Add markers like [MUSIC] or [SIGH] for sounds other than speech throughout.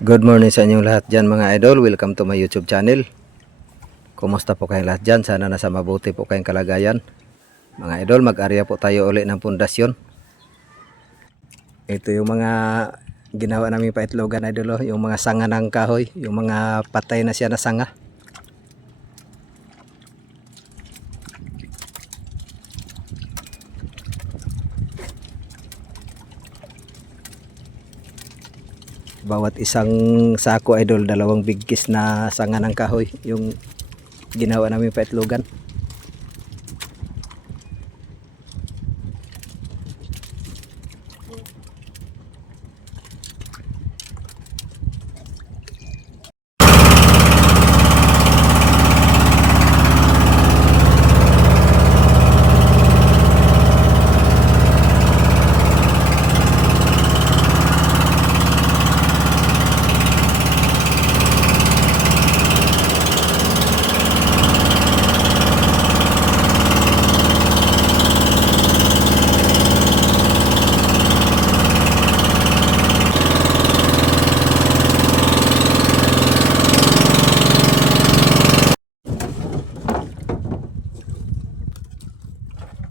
Good morning sa inyong lahat dyan mga idol. Welcome to my YouTube channel. Kumusta po kayong lahat dyan? Sana nasa mabuti po kayong kalagayan. Mga idol, mag-arya po tayo uli ng pundasyon. Ito yung mga ginawa namin paitlogan idol. oh. Yung mga sanga ng kahoy. Yung mga patay na siya na sanga. Bawat isang sako idol dalawang bigkis na sanga ng kahoy yung ginawa namin paitlogan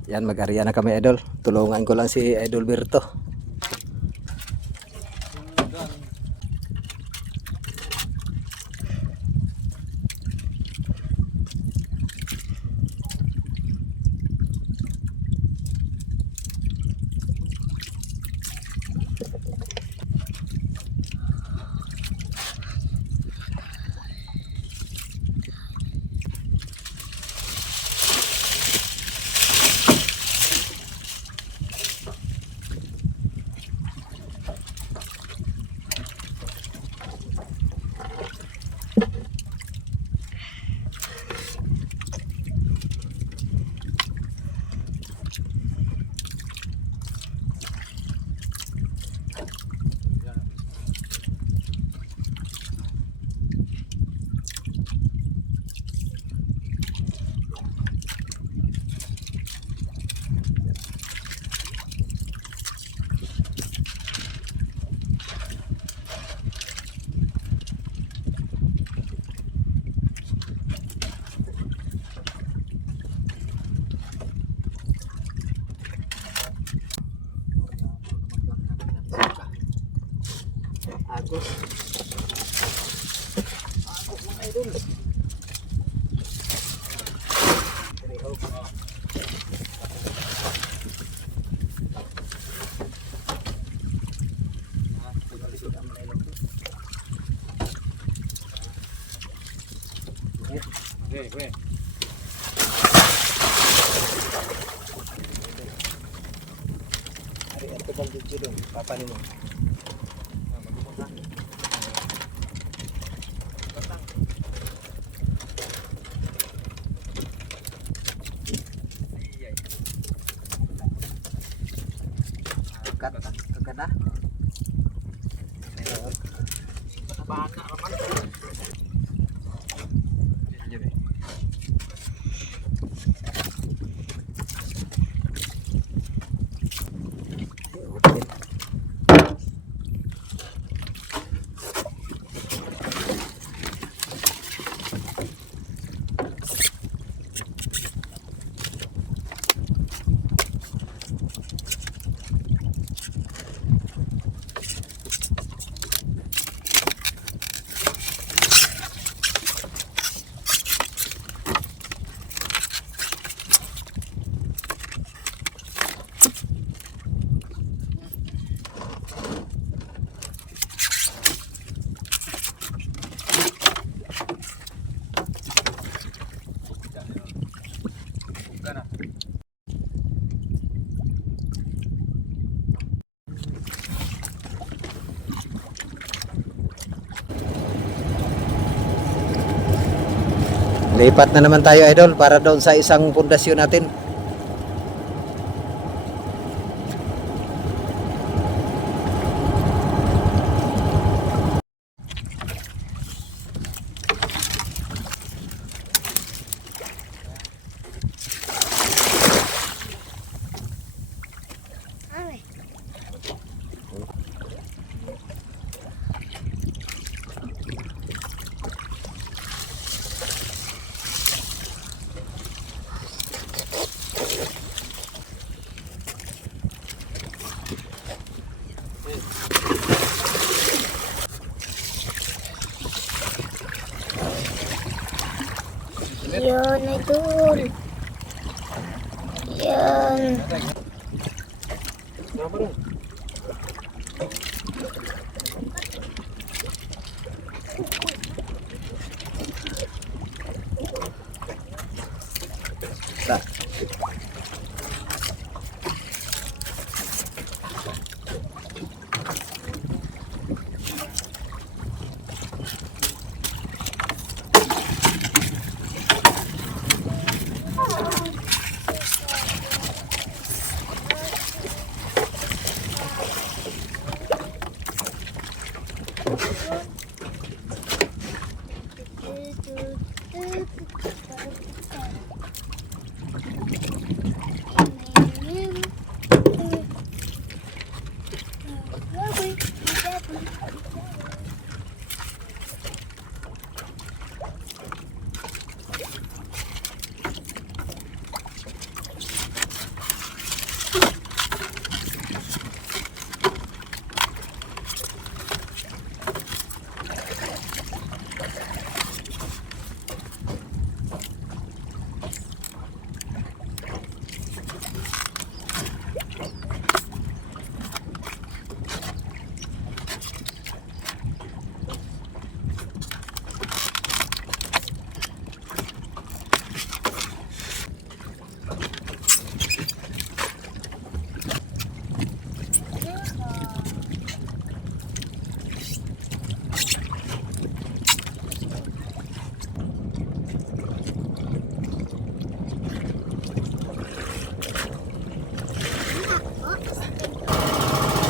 yan mag-arya na kami idol. Tulungan ko lang si idol Berto Agos mga Baga? Lipat na naman tayo idol para doon sa isang pundasyon natin. Yan, idol. Yan. Sa.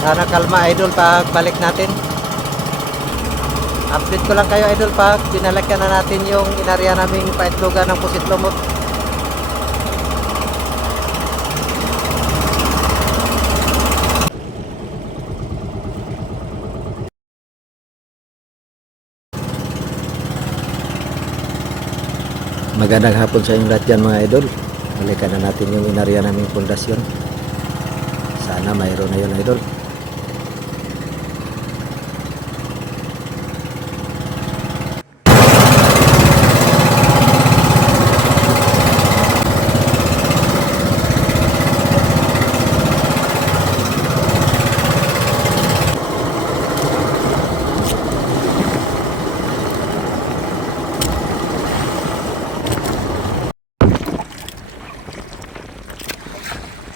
Sana kalma idol pag balik natin. Update ko lang kayo idol pag binalakyan na natin yung inarya naming paitlogan ng pusit lumot. Magandang hapon sa inyong lahat dyan mga idol. Balikan na natin yung inarya naming pundasyon. Sana mayroon na yun idol.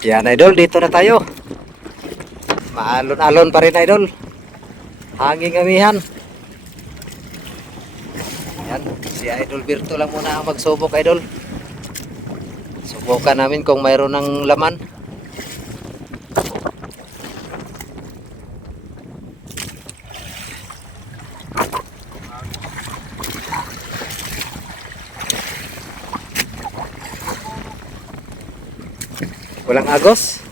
Yan idol, dito na tayo. Maalon-alon pa rin idol. Hanging amihan. Yan, si Idol Birto lang muna ang magsubok idol. Subukan namin kung mayroon ng laman. Walang agos?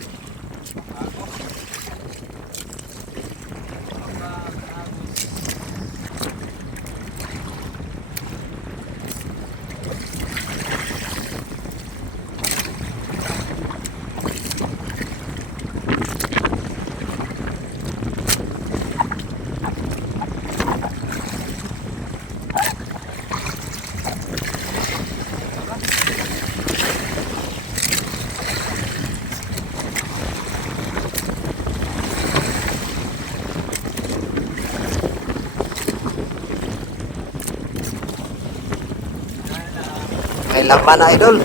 May laman na idol.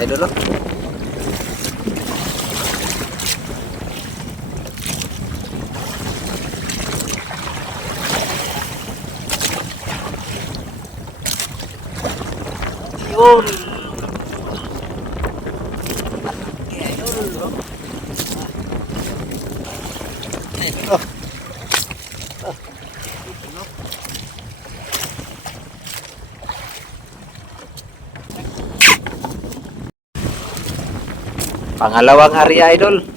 Idol oh. Pangalawang area idol.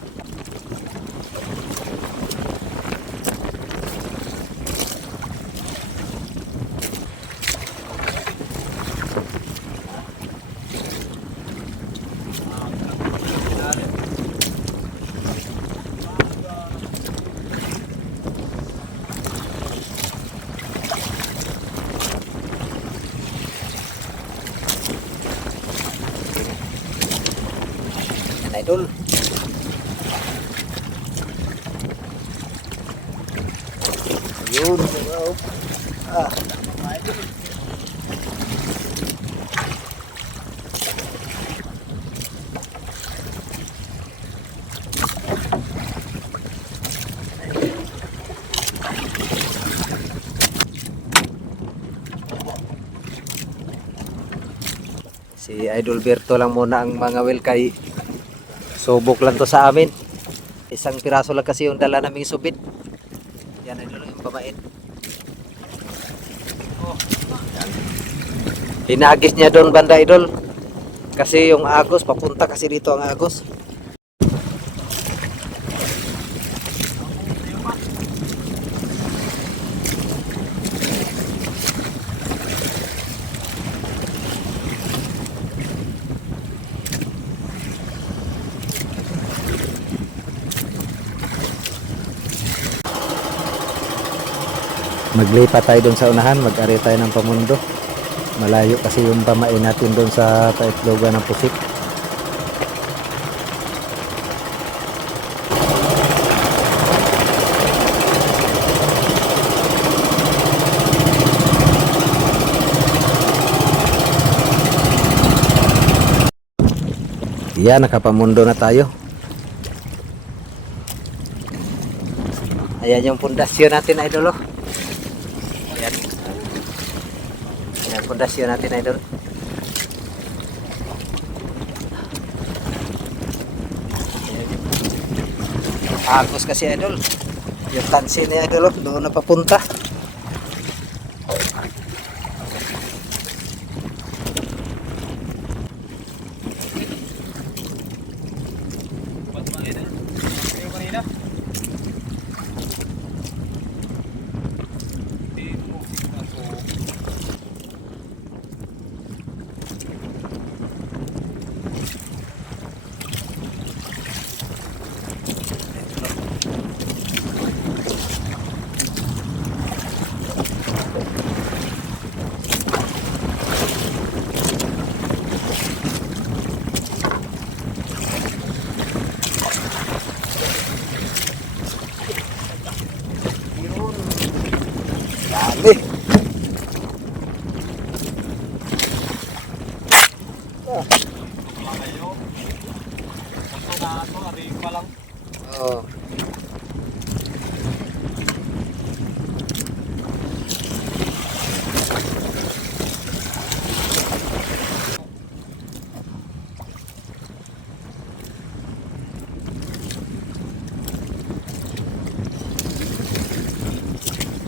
Si Idol Berto lang muna ang mga will subok lang to sa amin. Isang piraso lang kasi yung dala naming subit. Yan Idol yung pamait. Yan. Hinagis niya doon banda Idol. Kasi yung agos, papunta kasi dito ang agos. Maglipat tayo doon sa unahan, mag-ari tayo ng pamundo. Malayo kasi yung pamain natin doon sa paitlogan ng pusik. Yan, nakapamundo na tayo. Ayan yung pundasyon natin, idol. oh. Ayan. Ayan, pundasyon natin, idol. Agos kasi, idol. Yung tansi ni idol, oh, doon na papunta. Dami. Oh.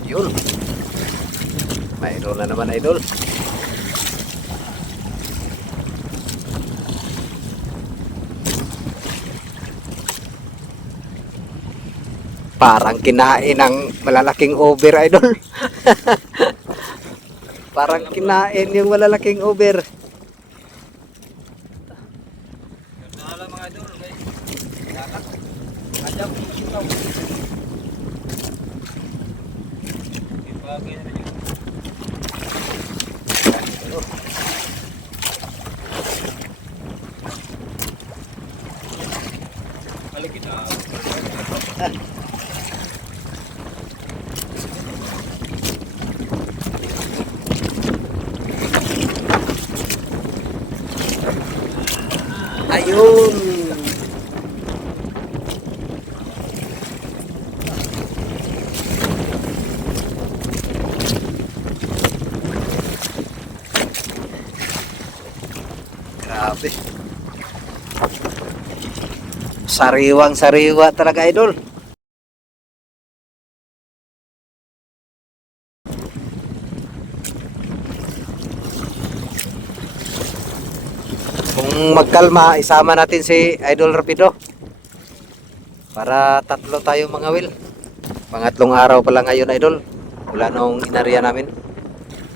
Yun. Mayroon na naman idol. Parang kinain ng malalaking over idol. [LAUGHS] Parang kinain yung malalaking over. Ayun. Grabe. Sariwang sariwa talaga idol. Kung magkalma, isama natin si Idol Rapido. Para tatlo tayo mga will. Pangatlong araw pa lang ngayon, Idol. Wala nung inarya namin.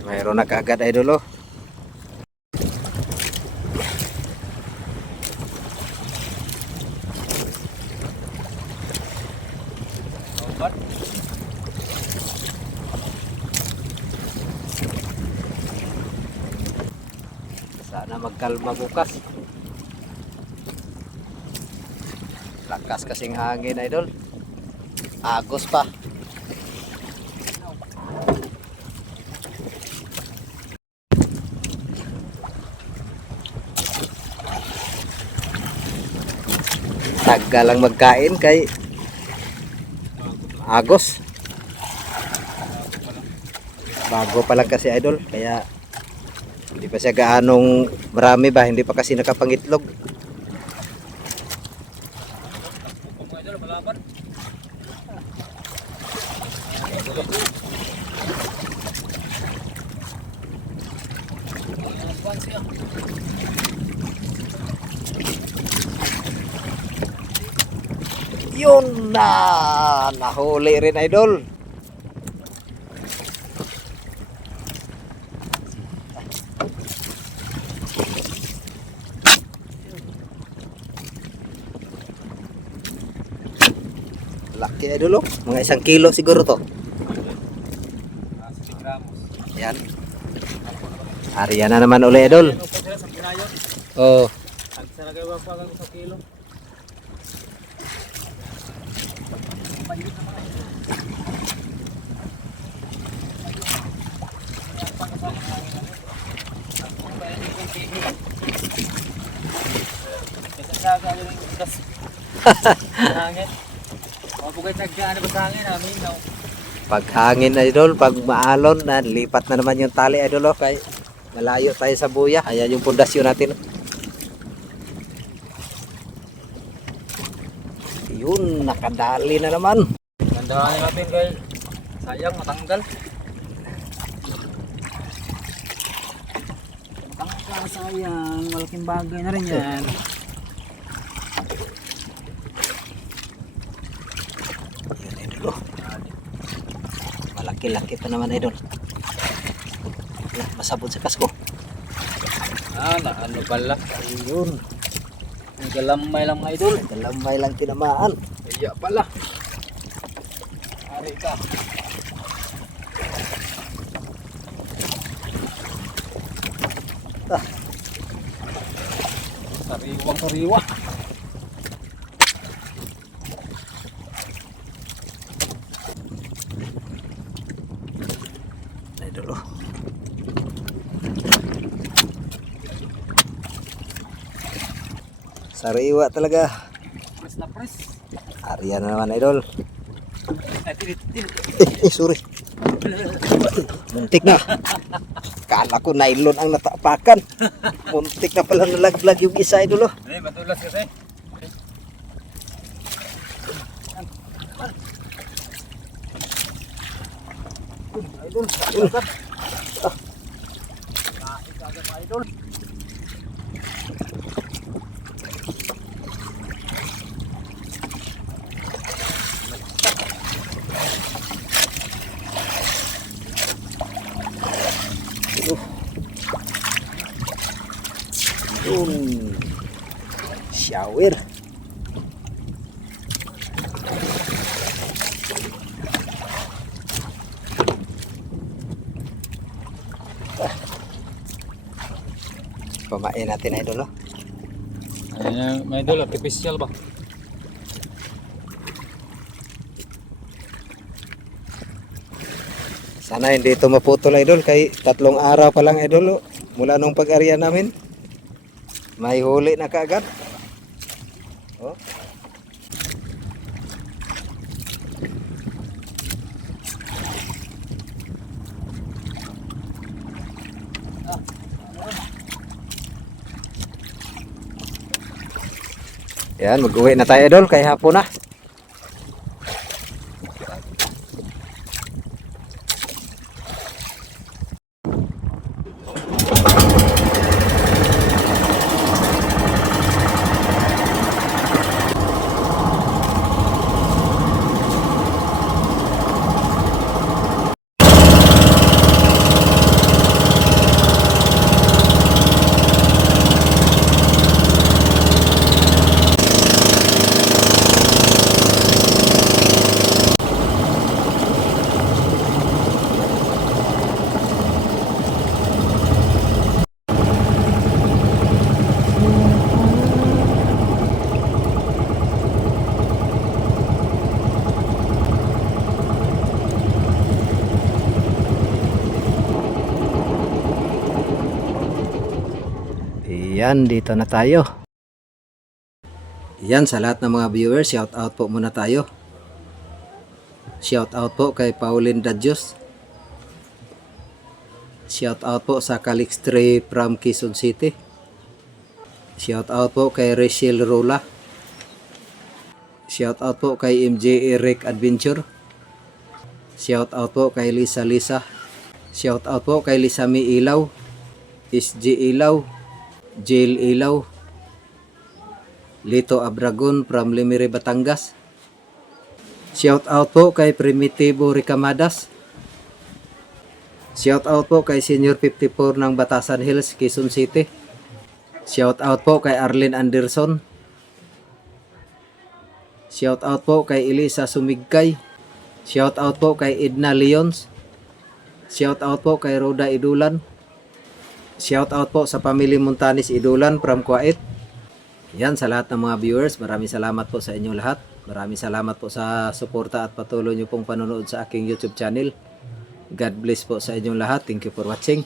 Mayroon na kaagad, Idol, oh. Sana magkalma bukas. Lakas kasing hangin, idol. Agos pa. Tagga lang magkain kay Agos. Bago pa lang kasi idol, kaya hindi pa siya gaanong marami ba, hindi pa kasi nakapangitlog. Nahuli rin idol. Laki idol oh. Mga isang kilo siguro to. Yan. Ariyan na naman uli idol. Oh. Hangin. Mapugay tagkaan ba sa hangin namin no. Pag hangin idol, pag maalon na lipat na naman yung tali idol oh, kay malayo tayo sa buya. Ayan yung pundasyon natin. Yun, nakadali na naman. Gandahan natin kay sayang matanggal. Matanggal sayang, malaking bagay na rin yan. Yun idol oh. Malaki-laki pa naman idol. Masabot sa kasko. Ah, na ano pala. Yun, Ang galamay lang idol. galamay lang tinamaan. Iya pala. Ari ka. Ah. Sariwang sariwa. Sariwa talaga. Press na press. Ariyan na naman idol. Ay, tilit, tilit. Eh, [LAUGHS] sorry. Muntik na. Kala ko nylon ang natapakan. Muntik na pala nalaglag yung isa idol oh. Eh, matulas kasi. Idol. idol. Yun. Shower. Pamain natin idol oh. Ayun, may idol, artificial ba? Sana hindi ito maputol idol kay tatlong araw pa lang idol oh. mula nung pag-arian namin. May huli na kaagad. Oh. Yan, mag-uwi na tayo idol kay hapon na. Yan, dito na tayo. Yan, sa lahat ng mga viewers, shout out po muna tayo. Shout out po kay Pauline Dadios. Shout out po sa Calix 3 from Quezon City. Shout out po kay Rachel Rola. Shout out po kay MJ Eric Adventure. Shout out po kay Lisa Lisa. Shout out po kay Lisa Mi Ilaw. SG Ilaw. Jill Ilaw. Lito Abragon from Limere, Batangas. Shout out po kay Primitivo Ricamadas. Shout out po kay Senior 54 ng Batasan Hills, Quezon City. Shout out po kay Arlene Anderson. Shout out po kay Elisa Sumigkay. Shout out po kay Edna Leons. Shout out po kay Roda Idulan. Shout out po sa Pamilya Montanis Idulan from Kuwait. Yan sa lahat ng mga viewers, maraming salamat po sa inyo lahat. Maraming salamat po sa suporta at patuloy niyo pong panonood sa aking YouTube channel. God bless po sa inyong lahat. Thank you for watching.